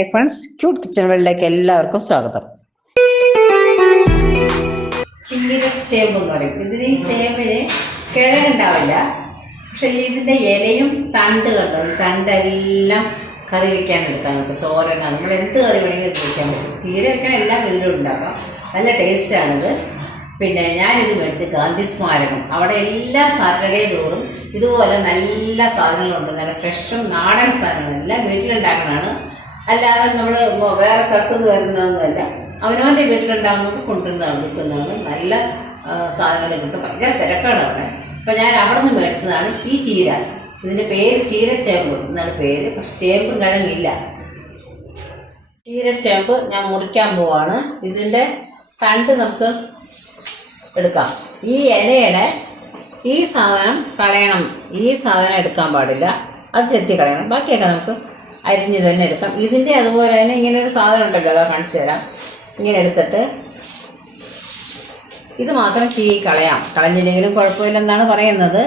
Friends, cute kitchen വേൾഡിലേക്ക് എല്ലാവർക്കും സ്വാഗതം. ചീരച്ചേമ്പ് എന്ന് പറയും. ഇതിന് ഈ ചേമ്പിന് കിഴങ്ങുണ്ടാവില്ല, പക്ഷെ ഇതിൻ്റെ ഇലയും തണ്ടെല്ലാം കറി വയ്ക്കാൻ എടുക്കാൻ നമുക്ക്. തോരന നമ്മൾ എന്ത് കറി വേണമെങ്കിലും എടുത്ത് വയ്ക്കാൻ പറ്റും. ചീര വയ്ക്കാൻ എല്ലാ വീട്ടിലും ഉണ്ടാക്കാം, നല്ല ടേസ്റ്റാണിത്. പിന്നെ ഞാനിത് മേടിച്ച് ഗാന്ധി സ്മാരകം, അവിടെ എല്ലാ സാറ്റർഡേ തോറും ഇതുപോലെ നല്ല സാധനങ്ങളുണ്ട്. നല്ല ഫ്രഷും നാടൻ സാധനങ്ങളും എല്ലാം വീട്ടിലുണ്ടാക്കണതാണ്. അല്ലാതെ നമ്മൾ വേറെ സ്ഥലത്തുനിന്ന് വരുന്നതൊന്നുമല്ല, അവനവൻ്റെ വീട്ടിലുണ്ടാകുന്നതൊക്കെ കൊണ്ടുവരുന്നതാണ്, വിൽക്കുന്നതാണ്. നല്ല സാധനങ്ങൾ കിട്ടും. ഭയങ്കര തിരക്കാണ് അവിടെ. അപ്പോൾ ഞാൻ അവിടെ നിന്ന് മേടിച്ചതാണ് ഈ ചീര. ഇതിൻ്റെ പേര് ചീരച്ചേമ്പ് എന്നാണ് പേര്, പക്ഷെ ചേമ്പും കിഴങ്ങില്ല. ചീരച്ചേമ്പ് ഞാൻ മുറിക്കാൻ പോവാണ്. ഇതിൻ്റെ തണ്ട് നമുക്ക് എടുക്കാം. ഈ ഇലയുടെ ഈ സാധനം കളയണം, ഈ സാധനം എടുക്കാൻ പാടില്ല, അത് ചെത്തി കളയണം. ബാക്കിയൊക്കെ നമുക്ക് അരിഞ്ഞ് തന്നെ എടുക്കാം. ഇതിൻ്റെ അതുപോലെ തന്നെ ഇങ്ങനെ ഒരു സാധനം ഉണ്ടല്ലോ, അതാ കാണിച്ചു തരാം. ഇങ്ങനെ എടുത്തിട്ട് ഇത് മാത്രം ചീകി കളയാം, കളഞ്ഞില്ലെങ്കിലും കുഴപ്പമില്ലെന്നാണ് പറയുന്നത്.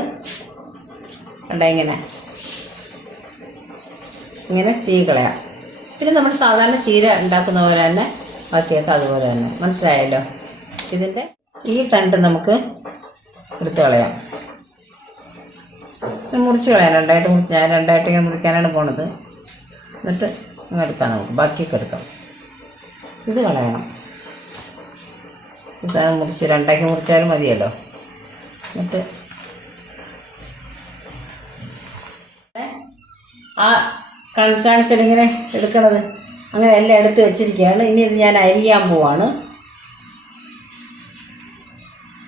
കണ്ട ഇങ്ങനെ ചീകി കളയാം. പിന്നെ നമ്മൾ സാധാരണ ചീര ഉണ്ടാക്കുന്ന പോലെ തന്നെ ബാക്കിയൊക്കെ അതുപോലെ തന്നെ. മനസ്സിലായല്ലോ? ഇതിൻ്റെ ഈ തണ്ട് നമുക്ക് എടുത്ത് കളയാം, മുറിച്ച് കളയാം. ഞാൻ രണ്ടായിട്ട് ഇങ്ങനെ മുറിക്കാനാണ് പോണത്. എന്നിട്ട് അങ്ങ് എടുക്കാം, നമുക്ക് ബാക്കിയൊക്കെ എടുക്കാം. ഇത് കളയണം. ഇത് മുറിച്ച് രണ്ടാക്കി മുറിച്ചാലും മതിയല്ലോ. എന്നിട്ട് ആ കാണിച്ചിങ്ങനെ എടുക്കണത് അങ്ങനെ എല്ലാം എടുത്ത് വെച്ചിരിക്കുകയാണ്. ഇനി ഇത് ഞാൻ അരിയാൻ പോവാണ്.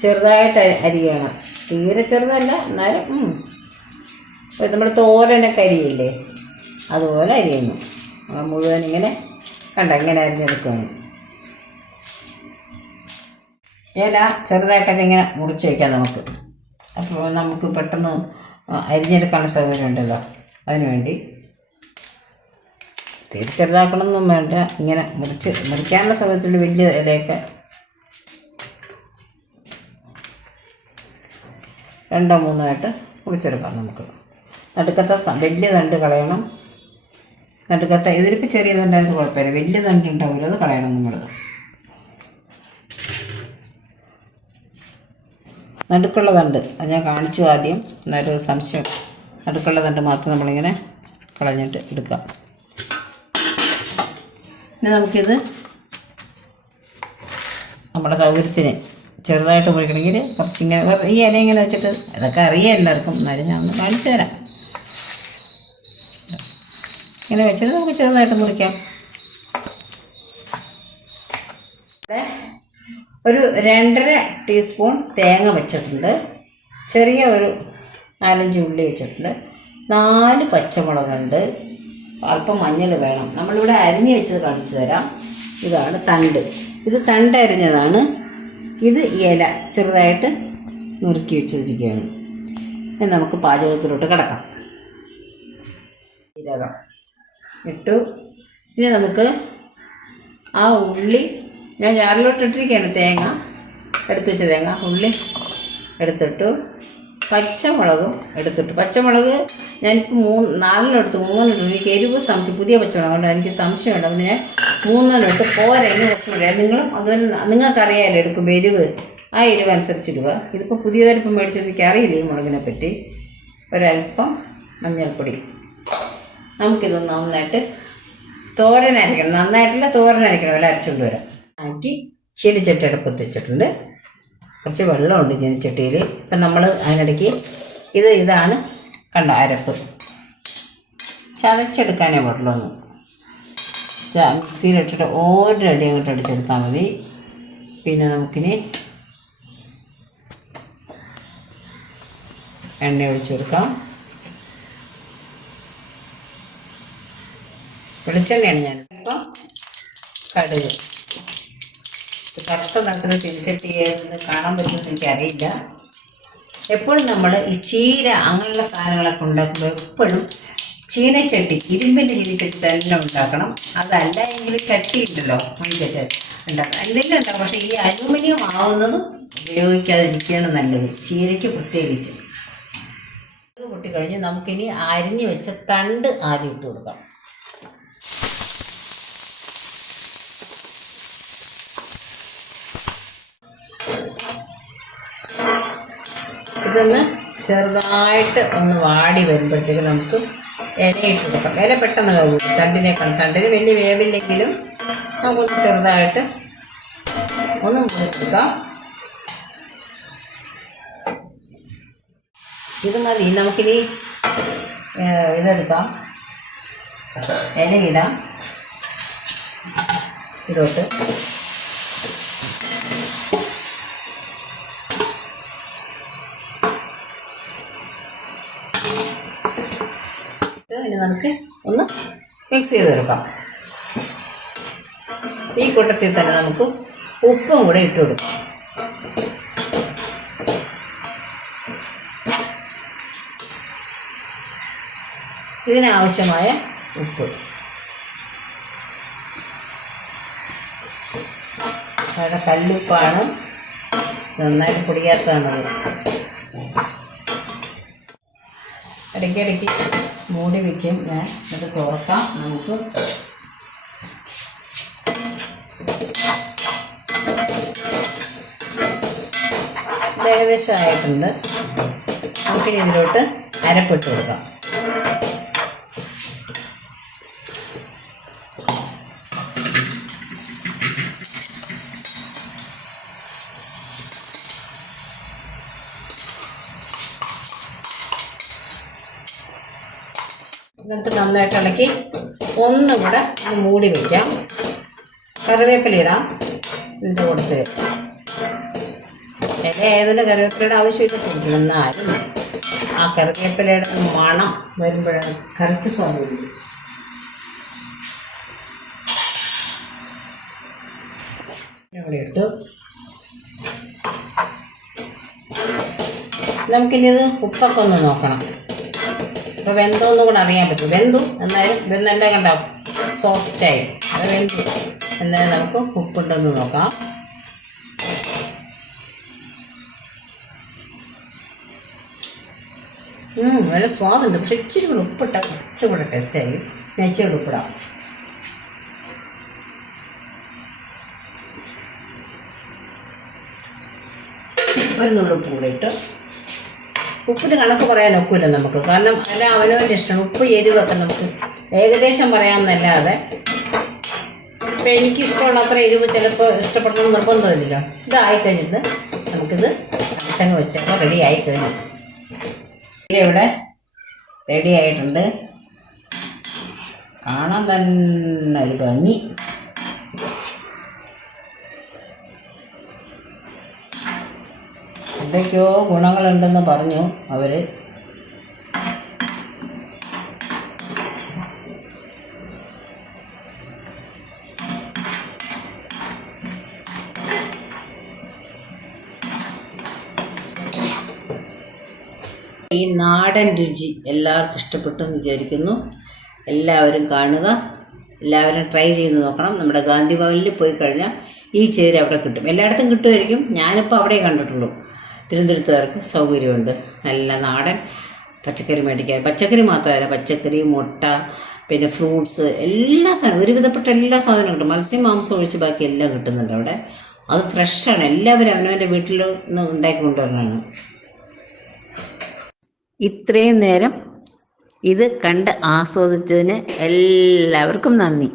ചെറുതായിട്ട് അരിയണം, തീരെ ചെറുതല്ല, എന്നാലും നമ്മൾ തോരനൊക്കെ അരിയില്ലേ അതുപോലെ അരിയുന്നു. മുഴുവൻ ഇങ്ങനെ ഇങ്ങനെ അരിഞ്ഞെടുക്കുകയാണ്. ഇല ചെറുതായിട്ടൊക്കെ ഇങ്ങനെ മുറിച്ച് വയ്ക്കാം നമുക്ക്. അപ്പോൾ നമുക്ക് പെട്ടെന്ന് അരിഞ്ഞെടുക്കാനുള്ള സൗകര്യം ഉണ്ടല്ലോ, അതിന് വേണ്ടി. തീരെ ചെറുതാക്കണമെന്നും വേണ്ട, ഇങ്ങനെ മുറിക്കാനുള്ള സൗകര്യത്തിൽ വലിയ ഇലയൊക്കെ 2-3 ആയിട്ട് മുറിച്ചെടുക്കാം നമുക്ക്. നടുക്കത്തെ വലിയ തണ്ട് കളയണം. നടുക്കത്തെ ഇതിലിപ്പോൾ ചെറിയ തണ്ടായത് കുഴപ്പമില്ല, വലിയ തണ്ട് ഉണ്ടാവില്ല, അത് കളയണം നമ്മൾ. നടുക്കുള്ള തണ്ട് അത് ഞാൻ കാണിച്ചു ആദ്യം, എന്നാലും സംശയം. നടുക്കുള്ള തണ്ട് മാത്രം നമ്മളിങ്ങനെ കളഞ്ഞിട്ട് എടുക്കാം. പിന്നെ നമുക്കിത് നമ്മുടെ സൗകര്യത്തിന് ചെറുതായിട്ട് മുറിക്കണമെങ്കിൽ കുറച്ചിങ്ങനെ ഈ ഇല ഇങ്ങനെ വെച്ചിട്ട്, ഇതൊക്കെ അറിയാം എല്ലാവർക്കും, എന്നാലും ഞാൻ ഒന്ന് കാണിച്ചു തരാം. ഇങ്ങനെ വെച്ചിട്ട് നമുക്ക് ചെറുതായിട്ട് മുറിക്കാം. ഇവിടെ ഒരു 2.5 ടീസ്പൂൺ തേങ്ങ വെച്ചിട്ടുണ്ട്. ചെറിയ ഒരു 4-5 ഉള്ളി വെച്ചിട്ടുണ്ട്. 4 പച്ചമുളകുണ്ട്. അല്പം മഞ്ഞൾ വേണം. നമ്മളിവിടെ അരിഞ്ഞ് വെച്ചത് കാണിച്ചു തരാം. ഇതാണ് തണ്ട്, ഇത് തണ്ട് അരിഞ്ഞതാണ്. ഇത് ഇല ചെറുതായിട്ട് നുറുക്കി വെച്ചിരിക്കുകയാണ്. ഇനി നമുക്ക് പാചകത്തിലോട്ട് കിടക്കാം. ജീരകം ഇട്ടു. ഇനി നമുക്ക് ആ ഉള്ളി ഞാൻ ജാറിലോട്ട് ഇട്ടിരിക്കുകയാണ്. തേങ്ങ എടുത്ത് വെച്ച തേങ്ങ, ഉള്ളി എടുത്തിട്ടു. പച്ചമുളകും എടുത്തിട്ടു. പച്ചമുളക് ഞാനിപ്പോൾ 4 എടുത്തു. 3 ഇട്ടു. എനിക്ക് എരിവ് സംശയം, പുതിയ പച്ചമുളക് കൊണ്ട് എനിക്ക് സംശയമുണ്ട്. പിന്നെ ഞാൻ 3 ഇട്ട് പോരാ, ഇനി കുറച്ചുകൂടെ. നിങ്ങളും അതുപോലെ നിങ്ങൾക്കറിയാമല്ലോ എടുക്കുമ്പോൾ എരിവ്, ആ എരിവ് അനുസരിച്ചിടുക. ഇതിപ്പോൾ പുതിയതായിട്ട് മേടിച്ചിട്ട് എനിക്ക് അറിയില്ല ഈ മുളകിനെ പറ്റി. ഒരല്പം മഞ്ഞൾപ്പൊടി. നമുക്കിത് നന്നായിട്ട് തോരനരയ്ക്കണം. നന്നായിട്ടില്ല, തോരനരയ്ക്കണം. വല്ല അരച്ചുകൊണ്ട് വരാം. ആക്കി ചീനിച്ചട്ടി അടുപ്പത്ത് വെച്ചിട്ടുണ്ട്. കുറച്ച് വെള്ളമുണ്ട് ചീനിച്ചട്ടിയിൽ. ഇപ്പം നമ്മൾ അതിനിടയ്ക്ക് ഇതാണ് കണ്ട അരപ്പ്. ചതച്ചെടുക്കാനേ പാടുള്ളൂ. മിക്സിയിലിട്ടിട്ട് ഒരടി അങ്ങോട്ട് അടിച്ചെടുത്താൽ മതി. പിന്നെ നമുക്കിനി എണ്ണ ഒഴിച്ചു കൊടുക്കാം. വെളിച്ചെണ്ണയാണ് ഞാൻ. ഇപ്പം കടുക്. കറുത്ത നിറത്തിന് ചീനിച്ചട്ടി കാണാൻ പറ്റുമെന്ന് എനിക്കറിയില്ല. എപ്പോഴും നമ്മൾ ഈ ചീര അങ്ങനെയുള്ള സാധനങ്ങളൊക്കെ ഉണ്ടാക്കുമ്പോൾ എപ്പോഴും ചീനച്ചട്ടി, ഇരുമ്പിൻ്റെ ചീനച്ചട്ടി തന്നെ ഉണ്ടാക്കണം. അതല്ല എങ്കിൽ ചട്ടി ഉണ്ടല്ലോ, മൺചട്ടി ഉണ്ടാക്കണം. എന്തെങ്കിലും ഉണ്ടാകും, പക്ഷേ ഈ അലൂമിനിയം ആവുന്നതും ഉപയോഗിക്കാതിരിക്കുകയാണ് നല്ലത്, ചീരയ്ക്ക് പ്രത്യേകിച്ച്. ഇത് പൊട്ടിക്കഴിഞ്ഞ് നമുക്കിനി അരിഞ്ഞ് വെച്ച തണ്ട് ആദ്യം ഇട്ട് കൊടുക്കാം. ഇതൊന്ന് ചെറുതായിട്ട് ഒന്ന് വാടി വരുമ്പോഴത്തേക്ക് നമുക്ക് ഇലയിട്ട് കൊടുക്കാം. ഇല പെട്ടെന്ന് കഴിയും, തണ്ടിന് വലിയ വേവില്ലെങ്കിലും നമുക്കൊന്ന് ചെറുതായിട്ട് ഒന്ന് കൊടുക്കാം. ഇത് മതി. നമുക്കിനി ഇതെടുക്കാം, ഇലയിടാം ഇതോട്ട്. ഇനി നമുക്ക് ഒന്ന് മിക്സ് ചെയ്തെടുക്കാം. ഈ കൂട്ടത്തിൽ തന്നെ നമുക്ക് ഉപ്പും കൂടെ ഇട്ട് കൊടുക്കാം. ഇതിനാവശ്യമായ ഉപ്പ്. അവിടെ കല്ലുപ്പാണ്, നന്നായിട്ട് പൊടിയാത്തതാണത്. ഇടയ്ക്കിടയ്ക്ക് മൂടി വയ്ക്കും ഞാൻ. ഇത് തുറക്കാം നമുക്ക്. ഇത് ഏകദേശം ആയിട്ടുണ്ട്. നമുക്കിനി ഇതിലോട്ട് അരപ്പിട്ട് കൊടുക്കാം. എന്നിട്ട് നന്നായിട്ട് ഇളക്കി ഒന്നും കൂടെ മൂടി വയ്ക്കാം. കറിവേപ്പില ഇടാം ഇതിൻ്റെ കൊടുത്ത്. ഇല ആയതുകൊണ്ട് കറിവേപ്പിലയുടെ ആവശ്യമില്ല ശരിക്കും. എന്നാലും ആ കറിവേപ്പിലയുടെ മണം വരുമ്പോഴാണ് കറിക്ക് സ്വാധീനം. ഇവിടെ ഇട്ടു. നമുക്കിനി ഇത് ഉപ്പൊക്കെ ഒന്ന് നോക്കണം. അപ്പോൾ വെന്തോന്നും കൂടെ അറിയാൻ പറ്റും. വെന്തു എന്നാലും ഇതെന്നെല്ലാം കണ്ട സോഫ്റ്റായി. അത് വെന്തു എന്നാലും നമുക്ക് ഉപ്പുണ്ടെന്ന് നോക്കാം. നല്ല സ്വാദുണ്ട്. പക്ഷെ ഇച്ചിരി കൂടെ ഉപ്പിട്ടാൽ കുറച്ചും കൂടെ ടേസ്റ്റായി. ഞാൻ ഇച്ചിരി കൂടെ ഉപ്പിടാം. ഒരു നുള്ളുപ്പും കൂടെ ഇട്ട്. ഉപ്പിന് കണക്ക് പറയാൻ ഒക്കില്ല നമുക്ക്, കാരണം എല്ലാം അവനവൻ്റെ ഇഷ്ടമാണ്. ഉപ്പ് എരിവൊക്കെ നമുക്ക് ഏകദേശം പറയാമെന്നല്ലാതെ ഇപ്പം എനിക്കിഷ്ടമുള്ള അത്ര എരിവ് ചിലപ്പോൾ ഇഷ്ടപ്പെടണം നിർബന്ധമില്ലല്ലോ. ഇതായിക്കഴിഞ്ഞിട്ട് നമുക്കിത് അടച്ചങ്ങ് വെച്ചപ്പോൾ റെഡി ആയിക്കഴിഞ്ഞു. ഇവിടെ റെഡി ആയിട്ടുണ്ട്. കാണാൻ തന്നെ ഒരു ഭംഗി. എന്തൊക്കെയോ ഗുണങ്ങളുണ്ടെന്ന് പറഞ്ഞു അവർ. ഈ നാടൻ രുചി എല്ലാവർക്കും ഇഷ്ടപ്പെട്ടു എന്ന് വിചാരിക്കുന്നു. എല്ലാവരും കാണുക, എല്ലാവരും ട്രൈ ചെയ്ത് നോക്കണം. നമ്മുടെ ഗാന്ധി ഭവനിൽ പോയി കഴിഞ്ഞാൽ ഈ ചേര് അവിടെ കിട്ടും. എല്ലായിടത്തും കിട്ടുമായിരിക്കും. ഞാനിപ്പോൾ അവിടെ കണ്ടിട്ടുള്ളൂ. തിരുവനന്തപുരത്തുകാർക്ക് സൗകര്യമുണ്ട്. നല്ല നാടൻ പച്ചക്കറി മേടിക്കാൻ. പച്ചക്കറി മാത്രമല്ല, പച്ചക്കറി, മുട്ട, പിന്നെ ഫ്രൂട്ട്സ്, എല്ലാ സാധനവും, ഒരുവിധപ്പെട്ട എല്ലാ സാധനവും കിട്ടും. മത്സ്യം, മാംസം ഒഴിച്ച് ബാക്കി എല്ലാം കിട്ടുന്നുണ്ട് അവിടെ. അത് ഫ്രഷാണ്. എല്ലാവരും അവനവൻ്റെ വീട്ടിൽ നിന്ന് ഉണ്ടാക്കി കൊണ്ടുവരണതാണ്. ഇത്രയും നേരം ഇത് കണ്ട് ആസ്വദിച്ചതിന് എല്ലാവർക്കും നന്ദി.